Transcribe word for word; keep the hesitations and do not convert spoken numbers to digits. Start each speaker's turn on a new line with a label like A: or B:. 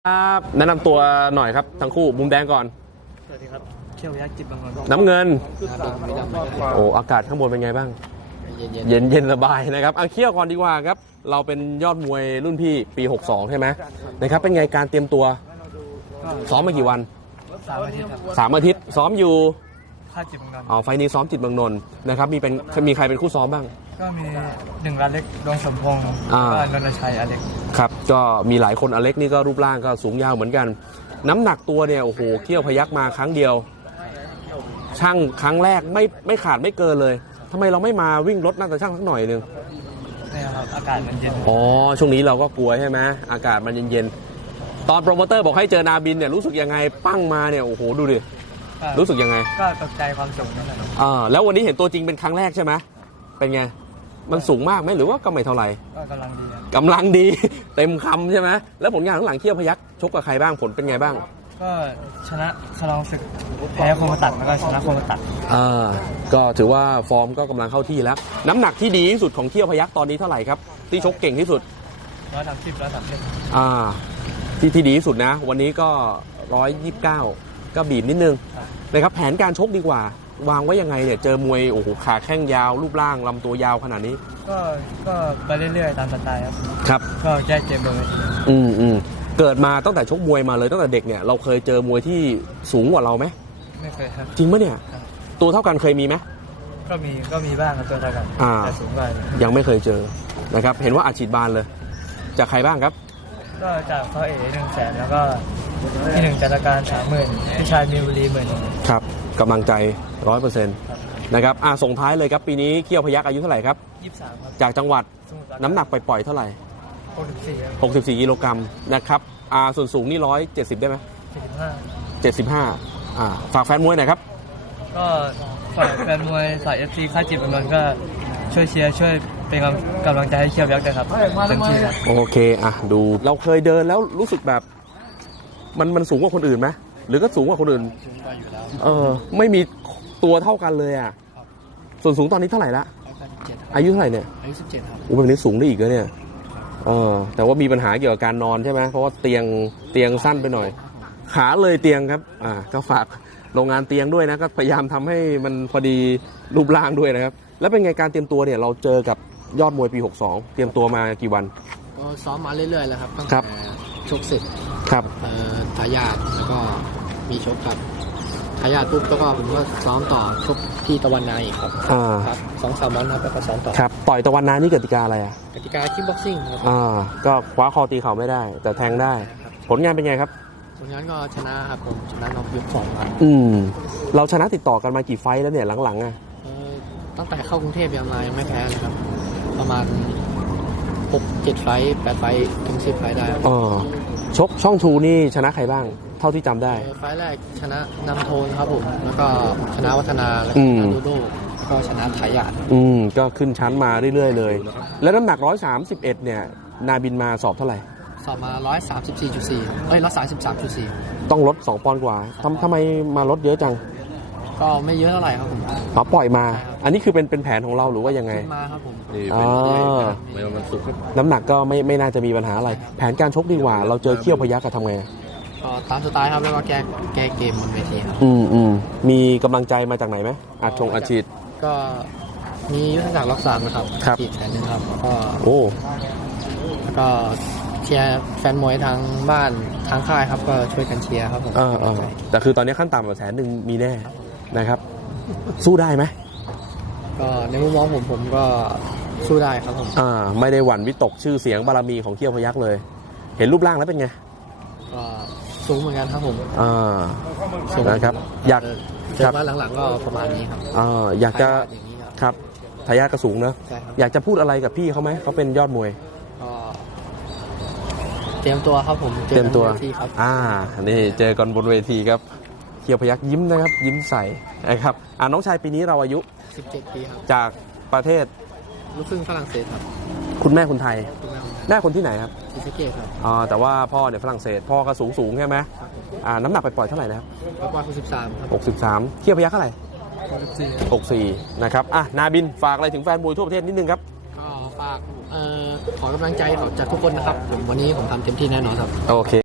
A: ครับแนะนำตัวหน่อยครับทั้งคู่มุมแดงก่อน
B: สวัสดีครับเขี้ยวยักษ์จิตบางนนท์
A: น้ำเงิน
B: ครับ
A: โอ้อากาศข้างบนเป็นไงบ้าง
B: เย็น
A: เย็นเย็นสบายนะครับเอาเขี้ยวก่อนดีกว่าครับเราเป็นยอดมวยรุ่นพี่ปีหกสองใช่ไหมนะครับเป็นไงการเตรียมตัวซ้อมมากี่วัน
B: สามอาทิตย์ครับ
A: สามอาทิตย์ซ้อมอยู่
B: ค่ายจิตบางนนท์
A: อ๋อไฟล์นี้ซ้อมจิตเมืองนนท์นะครับมีเป็นมีใครเป็นคู่ซ้อมบ้าง
B: ก็มีหนึ่งรันเล็กดวงสมพงษ์
A: อ่า
B: ก็นนทชัยอเล็ก
A: ครับก็มีหลายคนอเล็กนี่ก็รูปร่างก็สูงยาวเหมือนกัน น้ำหนักตัวเนี่ยโอ้โหเขี้ยวพยักมาครั้งเดียว ช่างครั้งแรกไม่ไม่ขาดไม่เกินเลยทำไมเราไม่มาวิ่งรถน่าจะช่างสักหน่อยนึง
B: นี่ครับอากาศมันเย็น
A: อ๋อช่วงนี้เราก็กลัวใช่ไหมอากาศมันเย็นๆตอนโปรโมเตอร์บอกให้เจอนาบินเนี่ยรู้สึกยังไงปั้งมาเนี่ยโอ้โหดูดิรู้สึกยังไง
B: ก็ตกใจความสูงนั่นแหละครับ
A: อ่าแล้ววันนี้เห็นตัวจริงเป็นครั้งแรกใช่ไหมเป็นไงมันสูงมากไหมหรือว่าก็ไม่เท่าไหร่
B: ก็กำลังดีครับ
A: กำลังดี เต็มคำใช่ไหมแล้วผลงานข้างหลังเขี้ยวพยักชกกับใครบ้างผลเป็นไงบ้าง
B: ก็ชนะคารองศึกแพ้โคมตัดแล้วก็ชนะโคมตัด
A: อ่าก็ถือว่าฟอร์มก็กำลังเข้าที่แล้ว น้ำหนักที่ดีที่สุดของเขี้ยวพยักตอนนี้เท่าไหร่ครับที่ชกเก่งที่สุด
B: ร้อยสามสิบร้อยสามสิบ
A: อ่าที่ที่ดีที่สุดนะ วันนี้ก็ร้อยยี่สิบเก้าก็บีบนิดนึงนะครับแผนการชกดีกว่าวางไว้ยังไงเนี่ยเจอมวยโอ้โหขาแข้งยาวรูปร่างลำตัวยาวขนาดนี้
B: ก็ก็ไปเรื่อยๆตามสไตล์ครับ
A: ครับ
B: ก็แก้เกมโดย
A: อืมอืมเกิดมาตั้งแต่ชกมวยมาเลยตั้งแต่เด็กเนี่ยเราเคยเจอมวยที่สูงกว่าเราไหม
B: ไม่เคยครับ
A: จริงไหมเนี่ยตัวเท่ากันเคยมีไหม
B: ก็มีก็มีบ้างครับตัวเท่ากัน
A: อ่า
B: แต่สูงกว่า
A: ยังไม่เคยเจอนะครับเห็นว่าอัดฉีดบานเลย จากใครบ้างครับ
B: ก็จากพ่อเอ๋หนึ่งแสนแล้วก็ที่หนึ่งจัดการสามหมื่นพี่ชายมีบุรีหมื่น
A: ครับกำลังใจร้อยเปอร์เซ็นต์นะครับอ่าส่งท้ายเลยครับปีนี้เขี้ยวพยักอายุเท่าไหร่ครับ
B: ยี่สิบสามครับ
A: จากจังหวัด
B: สมุทรปราการ
A: น้ำหนักไปปล่อยๆเท่าไหร่
B: หกสิบสี่ครับ
A: หกสิบสี่กิโลกรัมนะครับอ่าส่วนสูงนี่ร้อยเจ็ดสิบได้ไหม
B: สี่สิบห้า
A: เจ็ดสิบห้าอ่าฝากแฟนมวยหน่อยครับ
B: ก็ฝ่ายแฟนมวยสายเอฟซีค่ายจิตบางนนท์ก็ช่วยเชียร์ช่วยเป็นกำกำลังใจให้เคียวยักษ์ด้วยครับเต็มที่ครับ
A: โอเคอ่ะดูเราเคยเดินแล้วรู้สึกแบบมันมันสูงกว่าคนอื่นไหมหรือก็สูงกว่าคนอื่น
B: สูงกว่าอยู่แล้ว
A: เออไม่มีตัวเท่ากันเลยอ่ะส่วนสูงตอนนี้เท่าไหร่ละ
B: เจ็ด
A: อายุเท่าไหร่เนี่ย
B: อายุสิบเจ็ดครับ
A: โอ้แบบนี้สูงได้อีกแล้วเนี่ยเออแต่ว่ามีปัญหาเกี่ยวกับการนอนใช่ไหมเพราะว่าเตียงเตียงสั้นไปหน่อย ขาเลยเตียงครับอ่าก็ฝากโรงงานเตียงด้วยนะก็พยายามทำให้มันพอดีรูปร่างด้วยนะครับแล้วเป็นไงการเตรียมตัวเนี่ยเราเจอกับยอดมวยปีหกสองเตรียมตัวมากี่วัน
C: ก็ซ้อมมาเรื่อยๆแล้วครับตั้ง
A: ครั
C: แต่
A: บ
C: ชกเสร็จ
A: ครับ
C: เอ่อทายาทแล้วก็มีชกกับทายาทปุ๊บแล้วก็ผมก็ซ้อมต่อชกที่ตะวันนาอีกครับ
A: อ่า
C: ครับสองสามวันครับแล้วก็ซ้อมต่อ
A: ครับต่อยตะวันนานี่กติกาอะไรอ่ะ
C: กติกาคิกบ็อกซิ่งครับ
A: อ่าก็คว้าคอตีเข่าไม่ได้ แต่แทงได้ ผลงานเป็นไงครับ
C: ผลงานก็ชนะครับผมชนะน็อกยกสองครับ
A: อืมเราชนะติดต่อกันมากี่ไฟต์แล้วเนี่ยหลังๆอ่ะ
C: เอ่อตั้งแต่เข้ากรุงเทพยังมายังไม่แพ้นะครับ ประมาณหกเจ็ดไฟท์แปดไฟท์ถึงสิบไฟท์ได้ครับ
A: อ๋อชกช่องชูนี่ชนะใครบ้าง เท่าที่จำได้
C: เอ่อไฟท์แรกชนะนำโทนครับผมแล้วก็ชนะวัฒนาแล้ว
A: อื
C: ก็ช
A: ม
C: นะดูโดแล้วก็ชนะทายาท
A: อืมก็ขึ้นชั้นมาเรื่อยๆเลย แล้วน้ำหนักหนึ่งร้อยสามสิบเอ็ดเนี่ยนาบินมาสอบเท่าไหร่
C: สอบมาร้อยสามสิบสี่จุดสี่เอ้ยร้อยสามสิบสามจุดสี่
A: ต้องลดสองปอนด์กว่าทำทำไมมาลดเยอะจัง
C: ก็ไม่เยอะเท่าไหร่ครับผม
A: มาปล่อยมา อันนี้คือเป็นเป็นแผนของเราหรือว่ายังไง
C: ขึ้นมาครับผม
A: อ่าน้ำหนักก็ไม่ไม่น่าจะมีปัญหาอะไร แผนการชกดีกว่า เราเจอเขี้ยวพยักษ์ทำไง
C: ก็ตามสไตล์ครับแล้วก็แก้แก้เกมบนเวทีครับ
A: อืมอืมมีกำลังใจมาจากไหนไหมอาชงอาชีพ
C: ก็มียุทธศักดิ์ล็อกสามนะครับ
A: ครับ
C: อีกแสนหนึ่งครับแล้วก็
A: โอ้
C: แล้วก็เชียร์แฟนมวยทางบ้านทางค่ายครับก็ช่วยกันเชียร์ครับผม
A: อ่าอ่าแต่คือตอนนี้ขั้นต่ำกว่าแสนหนึ่งมีแน่นะครับ สู้ได้ไหม
C: ก็ในมุมมองผมผมก็สู้ได้ครับผม
A: อ่าไม่ได้หวั่นวิตกชื่อเสียงบารมีของเขี้ยวพยักษ์เลย เห็นรูปร่างแล้วเป็นไง
C: ก็สูงเหมือนกันครับผม
A: อ่านะครับอยาก
C: เจอ
A: ครับ
C: มาหลังๆก็ประมาณนี้ครับ
A: อ่าอยากจะ
C: ทยทอย่างนี้ครับ
A: ครับทายาทก็สูงเนอะ
C: ใช่ครับ
A: อยากจะพูดอะไรกับพี่เขาไหมเขาเป็นยอดมวย
C: ก็เตรียมตัวครับผม
A: เต็มตัว
C: จอกันบนที่ครับ
A: อ่า นี่เจอกันบนเวทีครับเขี้ยวพยักยิ้มนะครับ ยิ้มใสนะครับ อ่าน้องชายปีนี้เราอายุ
C: สิบเจ็ดปีครับ
A: จากประเทศ
C: ลูกครึ่งฝรั่งเศสครับ
A: คุณแม่คนไทย
C: คุณแม่ผม
A: แม่คนที่ไหนครับ
C: ศรีสะเกษครับ
A: อ่าแต่ว่าพ่อเนี่ยฝรั่งเศส พ่อก็สูงสูงใช่ไหมอ่า น้ำหนักไปปล่อยเท่าไหร่นะครับ
C: ประมาณหกสิบสามครับ
A: หกสิบสามเขี้ยวพยักเท่าไหร่
C: หกสิบสี่
A: หกสิบสี่นะครับ อ่ะ นาบิน ฝากอะไรถึงแฟนมวยทั่วประเทศนิดนึงครับ
C: ก็ฝากเอ่อขอกำลังใจจากทุกคนนะครับผมวันนี้ผมทำเต็มที่แน่นอนครับ
A: โอเค